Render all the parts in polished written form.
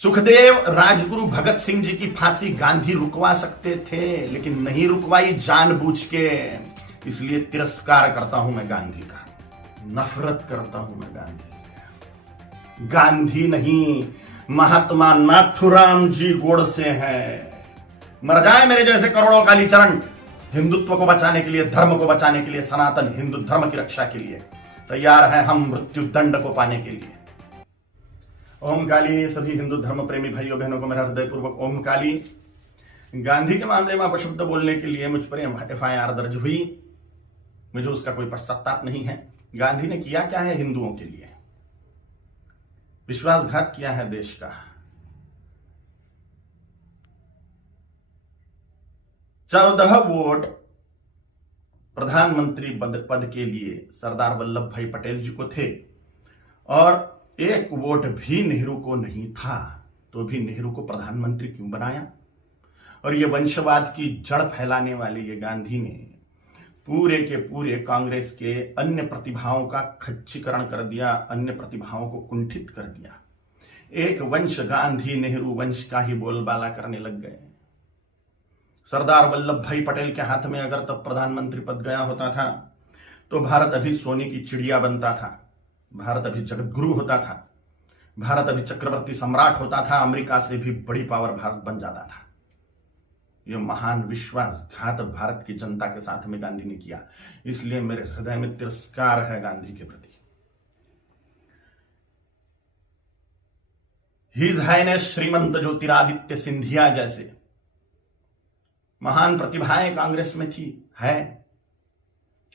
सुखदेव राजगुरु भगत सिंह जी की फांसी गांधी रुकवा सकते थे, लेकिन नहीं रुकवाई जानबूझ के। इसलिए तिरस्कार करता हूं मैं गांधी का, नफरत करता हूं मैं गांधी से। गांधी नहीं, महात्मा नाथुराम जी गोडसे हैं। मर जाए मेरे जैसे करोड़ों कालीचरण हिंदुत्व को बचाने के लिए, धर्म को बचाने के लिए, सनातन हिंदू धर्म की रक्षा के लिए तैयार है हम मृत्यु दंड को पाने के लिए। ओम काली। सभी हिंदू धर्म प्रेमी भाइयों बहनों को मेरा हृदयपूर्वक ओम काली। गांधी के मामले में अपशब्द बोलने के लिए मुझ पर FIR दर्ज हुई, मुझे उसका कोई पश्चाताप नहीं है। गांधी ने किया क्या है हिंदुओं के लिए? विश्वासघात किया है देश का। 14 वोट प्रधानमंत्री पद के लिए सरदार वल्लभ भाई पटेल जी को थे और 1 वोट भी नेहरू को नहीं था, तो भी नेहरू को प्रधानमंत्री क्यों बनाया? और ये वंशवाद की जड़ फैलाने वाले ये गांधी ने पूरे के पूरे कांग्रेस के अन्य प्रतिभाओं का खच्चीकरण कर दिया, अन्य प्रतिभाओं को कुंठित कर दिया। एक वंश गांधी नेहरू वंश का ही बोलबाला करने लग गए। सरदार वल्लभ भाई पटेल के हाथ में अगर तब प्रधानमंत्री पद गया होता था तो भारत अभी सोने की चिड़िया बनता था, भारत अभी जगत गुरु होता था, भारत अभी चक्रवर्ती सम्राट होता था, अमेरिका से भी बड़ी पावर भारत बन जाता था। यह महान विश्वासघात भारत की जनता के साथ में गांधी ने किया, इसलिए मेरे हृदय में तिरस्कार है गांधी के प्रति। हिज हाइनेस श्रीमंत ज्योतिरादित्य सिंधिया जैसे महान प्रतिभाएं कांग्रेस में थी, है,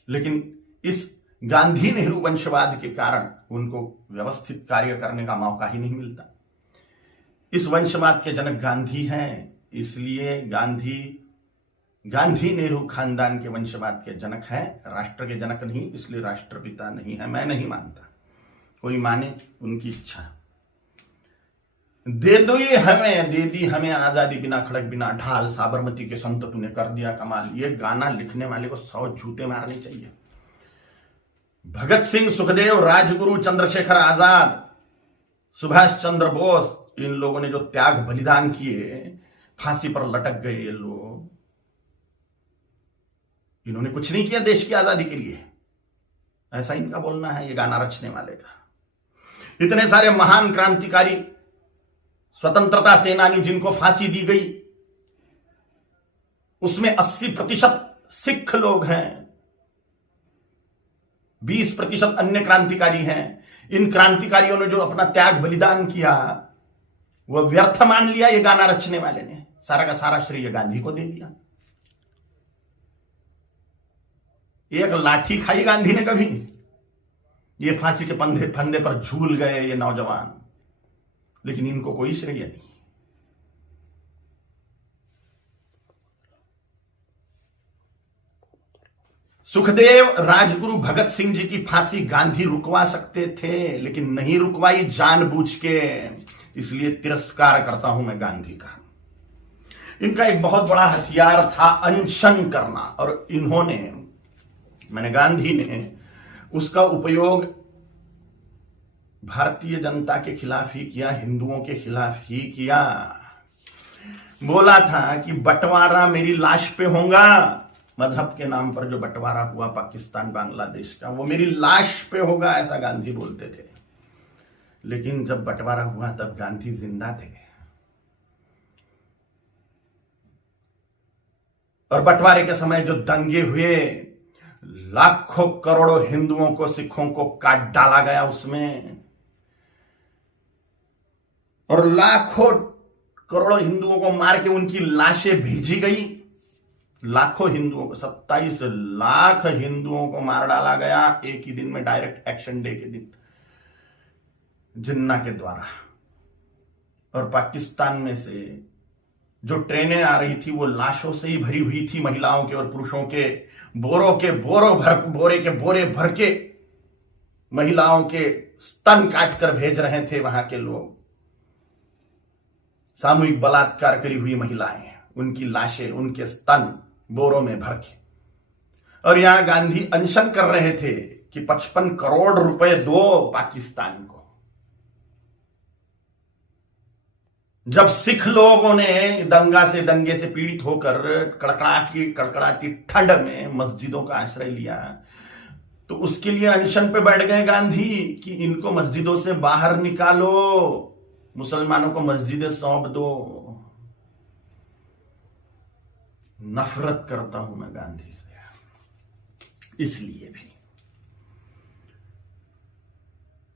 लेकिन इस गांधी नेहरू वंशवाद के कारण उनको व्यवस्थित कार्य करने का मौका ही नहीं मिलता। इस वंशवाद के जनक गांधी हैं, इसलिए गांधी नेहरू खानदान के वंशवाद के जनक हैं, राष्ट्र के जनक नहीं, इसलिए राष्ट्रपिता नहीं है। मैं नहीं मानता, कोई माने उनकी इच्छा। दे दी हमें आजादी, बिना खड़क बिना ढाल, साबरमती के संत तूने कर दिया कमाल। ये गाना लिखने वाले को 100 जूते मारने चाहिए। भगत सिंह, सुखदेव, राजगुरु, चंद्रशेखर आजाद, सुभाष चंद्र बोस, इन लोगों ने जो त्याग बलिदान किए, फांसी पर लटक गए ये लोग, इन्होंने कुछ नहीं किया देश की आजादी के लिए, ऐसा इनका बोलना है ये गाना रचने वाले का। इतने सारे महान क्रांतिकारी, स्वतंत्रता सेनानी जिनको फांसी दी गई, उसमें 80% सिख लोग हैं, 20% अन्य क्रांतिकारी हैं। इन क्रांतिकारियों ने जो अपना त्याग बलिदान किया वह व्यर्थ मान लिया ये गाना रचने वाले ने, सारा का सारा श्रेय गांधी को दे दिया। एक लाठी खाई गांधी ने कभी? ये फांसी के फंदे पर झूल गए ये नौजवान, लेकिन इनको कोई श्रेय नहीं। सुखदेव राजगुरु भगत सिंह जी की फांसी गांधी रुकवा सकते थे, लेकिन नहीं रुकवाई जानबूझ के। इसलिए तिरस्कार करता हूं मैं गांधी का। इनका एक बहुत बड़ा हथियार था अनशन करना, और गांधी ने उसका उपयोग भारतीय जनता के खिलाफ ही किया, हिंदुओं के खिलाफ ही किया। बोला था कि बंटवारा मेरी लाश पे होगा, मजहब के नाम पर जो बंटवारा हुआ पाकिस्तान बांग्लादेश का, वो मेरी लाश पे होगा, ऐसा गांधी बोलते थे। लेकिन जब बंटवारा हुआ तब गांधी जिंदा थे, और बंटवारे के समय जो दंगे हुए, लाखों करोड़ों हिंदुओं को, सिखों को काट डाला गया उसमें, और लाखों करोड़ों हिंदुओं को मार के उनकी लाशें भेजी गई। लाखों हिंदुओं को, 27 लाख हिंदुओं को मार डाला गया एक ही दिन में, डायरेक्ट एक्शन डे के दिन, जिन्ना के द्वारा। और पाकिस्तान में से जो ट्रेनें आ रही थी वो लाशों से ही भरी हुई थी, महिलाओं के और पुरुषों के, बोरे के बोरे भर के महिलाओं के स्तन काट कर भेज रहे थे वहां के लोग। सामूहिक बलात्कार करी हुई महिलाएं, उनकी लाशें, उनके स्तन बोरों में भर के। और यहां गांधी अनशन कर रहे थे कि 55 करोड़ रुपए दो पाकिस्तान को। जब सिख लोगों ने दंगे से पीड़ित होकर कड़कड़ाती ठंड में मस्जिदों का आश्रय लिया, तो उसके लिए अनशन पे बैठ गए गांधी कि इनको मस्जिदों से बाहर निकालो, मुसलमानों को मस्जिदें सौंप दो। नफरत करता हूं मैं गांधी से। इसलिए भी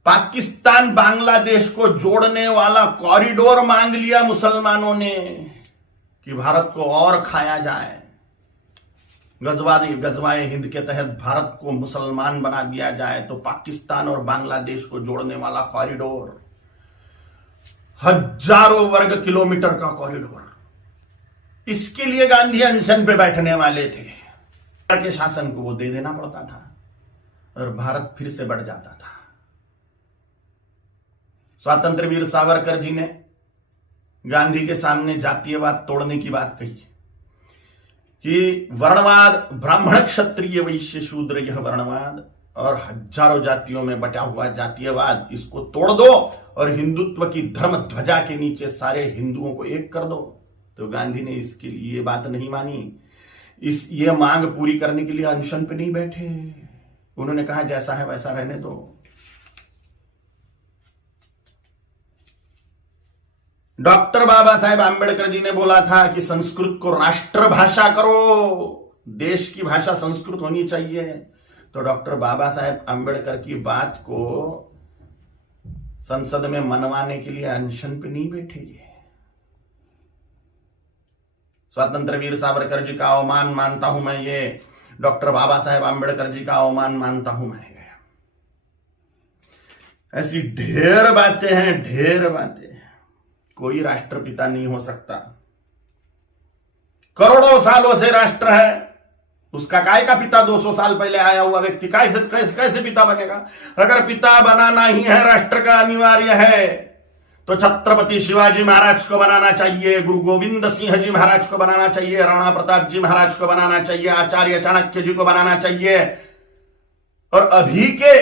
पाकिस्तान बांग्लादेश को जोड़ने वाला कॉरिडोर मांग लिया मुसलमानों ने कि भारत को और खाया जाए। गजवाए हिंद के तहत भारत को मुसलमान बना दिया जाए, तो पाकिस्तान और बांग्लादेश को जोड़ने वाला कॉरिडोर, हजारों वर्ग किलोमीटर का कॉरिडोर, इसके लिए गांधी अनशन पे बैठने वाले थे। के शासन को वो दे देना पड़ता था और भारत फिर से बढ़ जाता था। स्वातंत्र वीर सावरकर जी ने गांधी के सामने जातीयवाद तोड़ने की बात कही कि वर्णवाद, ब्राह्मण क्षत्रिय वैश्य शूद्र, यह वर्णवाद और हजारों जातियों में बटा हुआ जातीयवाद, इसको तोड़ दो और हिंदुत्व की धर्म ध्वजा के नीचे सारे हिंदुओं को एक कर दो। तो गांधी ने इसके लिए ये बात नहीं मानी। ये मांग पूरी करने के लिए अनशन पे नहीं बैठे। उन्होंने कहा जैसा है वैसा रहने दो। डॉक्टर बाबा साहेब आंबेडकर जी ने बोला था कि संस्कृत को राष्ट्रभाषा करो, देश की भाषा संस्कृत होनी चाहिए। तो डॉक्टर बाबा साहेब आंबेडकर की बात को संसद में मनवाने के लिए अनशन पे नहीं बैठे। ये स्वतंत्र वीर सावरकर जी का अवमान मानता हूं मैं, ये डॉक्टर बाबा साहेब आंबेडकर जी का अवमान मानता हूं मैं। ऐसी ढेर बातें हैं, ढेर बातें। कोई राष्ट्रपिता नहीं हो सकता। करोड़ों सालों से राष्ट्र है, उसका काय का पिता 200 साल पहले आया हुआ व्यक्ति कैसे पिता बनेगा? अगर पिता बनाना ही है, राष्ट्र का अनिवार्य है, तो छत्रपति शिवाजी महाराज को बनाना चाहिए, गुरु गोविंद सिंह जी महाराज को बनाना चाहिए, राणा प्रताप जी महाराज को बनाना चाहिए, आचार्य चाणक्य जी को बनाना चाहिए। और अभी के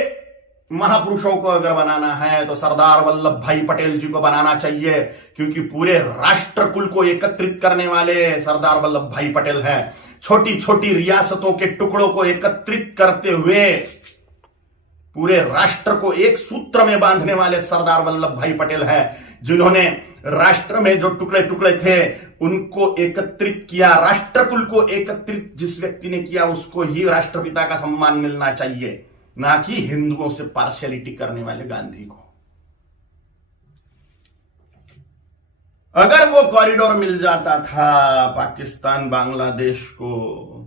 महापुरुषों को अगर बनाना है तो सरदार वल्लभ भाई पटेल जी को बनाना चाहिए, क्योंकि पूरे राष्ट्र कुल को एकत्रित करने वाले सरदार वल्लभ भाई पटेल हैं। छोटी छोटी रियासतों के टुकड़ों को एकत्रित करते हुए पूरे राष्ट्र को एक सूत्र में बांधने वाले सरदार वल्लभ भाई पटेल हैं, जिन्होंने राष्ट्र में जो टुकड़े टुकड़े थे उनको एकत्रित किया। राष्ट्र कुल को एकत्रित जिस व्यक्ति ने किया उसको ही राष्ट्रपिता का सम्मान मिलना चाहिए, ना कि हिंदुओं से पार्शियलिटी करने वाले गांधी को। अगर वो कॉरिडोर मिल जाता था पाकिस्तान बांग्लादेश को,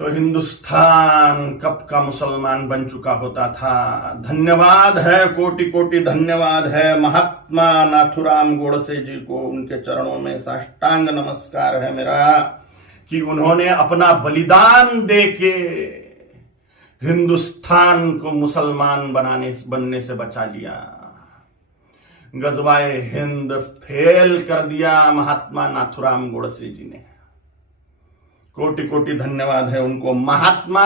तो हिंदुस्तान कब का मुसलमान बन चुका होता था। धन्यवाद है, कोटि कोटि धन्यवाद है महात्मा नाथुराम गोडसे जी को, उनके चरणों में साष्टांग नमस्कार है मेरा कि उन्होंने अपना बलिदान देके हिंदुस्तान को मुसलमान बनने से बचा लिया। गजवाए हिंद फेल कर दिया महात्मा नाथुराम गोडसे जी ने। कोटि कोटि धन्यवाद है उनको। महात्मा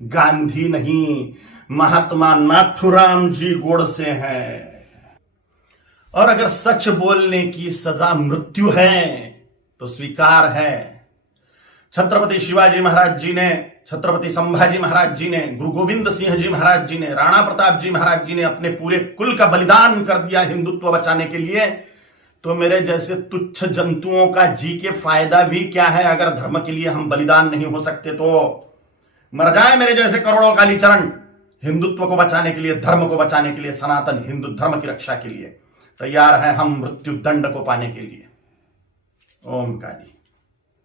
गांधी नहीं, महात्मा नाथुराम जी गोडसे हैं। और अगर सच बोलने की सजा मृत्यु है तो स्वीकार है। छत्रपति शिवाजी महाराज जी ने, छत्रपति संभाजी महाराज जी ने, गुरु गोविंद सिंह जी महाराज जी ने, राणा प्रताप जी महाराज जी ने अपने पूरे कुल का बलिदान कर दिया हिंदुत्व बचाने के लिए। तो मेरे जैसे तुच्छ जंतुओं का जी के फायदा भी क्या है? अगर धर्म के लिए हम बलिदान नहीं हो सकते तो मर जाए मेरे जैसे करोड़ों कालीचरण, हिंदुत्व को बचाने के लिए, धर्म को बचाने के लिए, सनातन हिंदू धर्म की रक्षा के लिए तैयार है हम मृत्यु दंड को पाने के लिए। ओम काली।